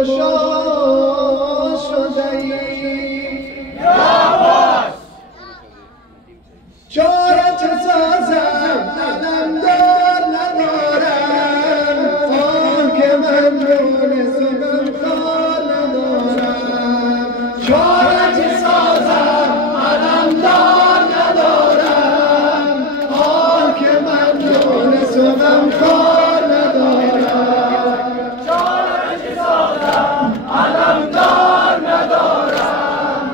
گشا شده ای چاره چه سازم علمدار ندارم آه که من مونس و غمخوار ندارم چاره چه سازم علمدار ندارم آه که من مونس و غمخوار ندارم چاره چه سازم علمدار ندارم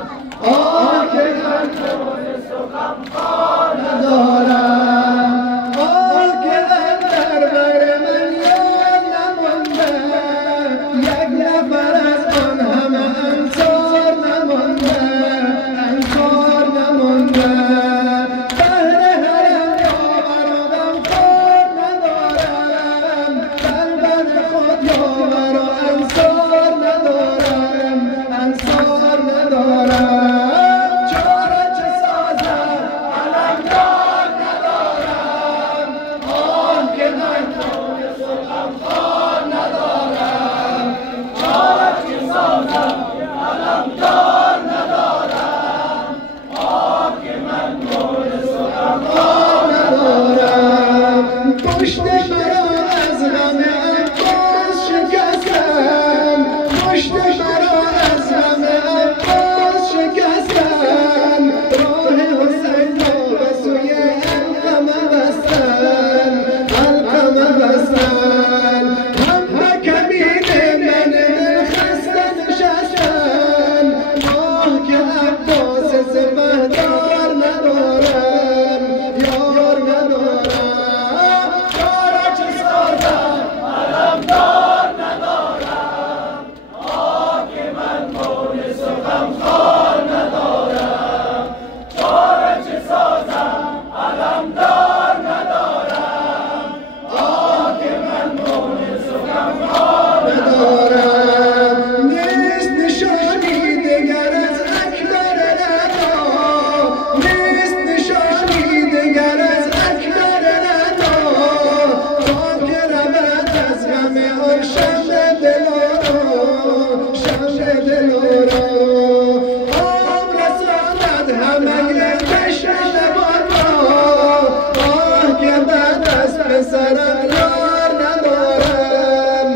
آه که من مونس و غمخوار ندارم آه که اندر بر من یاد نمانده یک نفر از آن همه انصار نمانده بهر حرم یاور و غمخوار ندارم قلبن خود یاور و انصار ندارم چاره چه سازم علمدار ندارم آه که من مونس و غمخوار ندارم چاره چه سازم علمدار ندارم آه که من مونس و غمخوار ندارم پشت مرا از غم عباس شکستم پشت مرا از غم عباس شکستم راه حسین را به سوی علقمه بستن هم به کمین من دل خسته نشستن آه که عباس سپهدار ندارم یار ندارم چاره چه سازم علمدار ندارم آه که من مونس و غمخوار ندارم چاره چه سازم علمدار ندارم آه که من مونس و غمخوار ندارم نیست نشانی دگر از اکبر رضا نیست نشانی دگر از اکبر رضا تا که رود از غم آن شمع دلارا آب رساند همه چشم لبان را آه که بعد از پسرم یار ندارم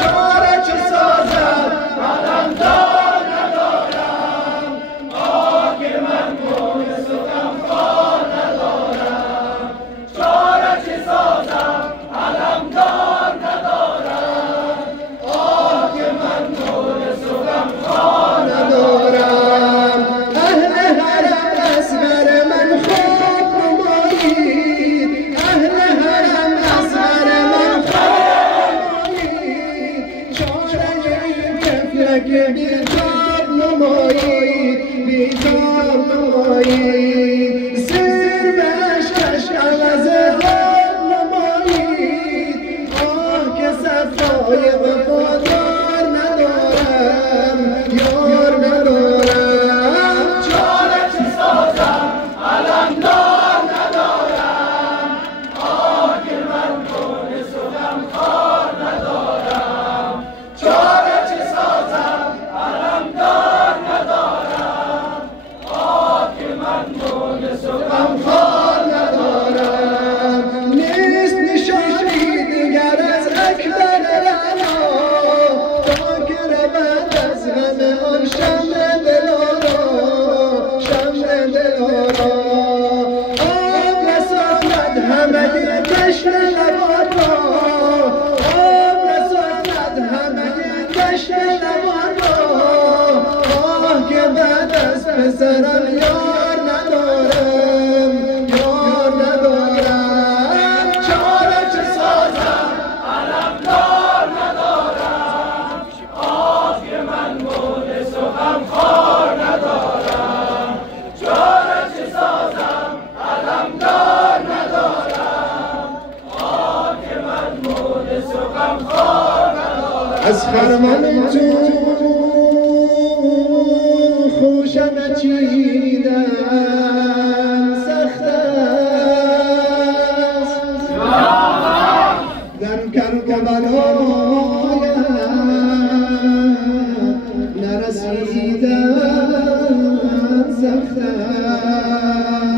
چاره چه سازم علمدار ندارم آه که من مونس و غمخوار ندارم چاره چه سازم علمدار ندارم آه که من مونس و غمخوار ندارم اهل حرم اصغر من خوب نمایید اهل حرم اصغر من خوب نمایید چاره این طفلک بیتاب نمایید زیر به اشکش عوض خواب نمایید آه که صفای وفادار ندارم یار ندارم چاره چه سازم علمدار ندارم آه که من مونس و غمخوار ندارم چاره چه سازم علمدار ندارم آه که من مونس و غمخوار ندارم نیست نشانی دگر از اکبر رضا تا که رود از غم آن شمع دلارا آب رساند همه چشم لبان را آب رساند همه چشم لبان را آه که بعد از پسرم یار ندارم چاره چه سازم علمدار ندارم آه که من مونس و غمخوار ندارم چاره چه سازم علمدار ندارم آه که من مونس و غمخوار ندارم از خرمن تو خوشم چیدن سخت است در کربلا سخت است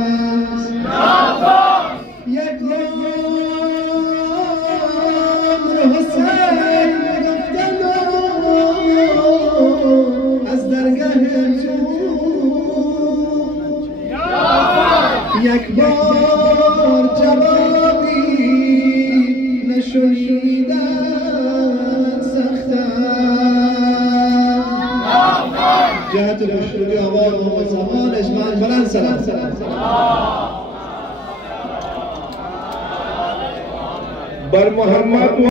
یک عمر حسین گفتن از درگاه تو یک بار جوابی نشنیدن سخت است جهت خوشنودی آواز و زمانش من بلند سلام بر محمد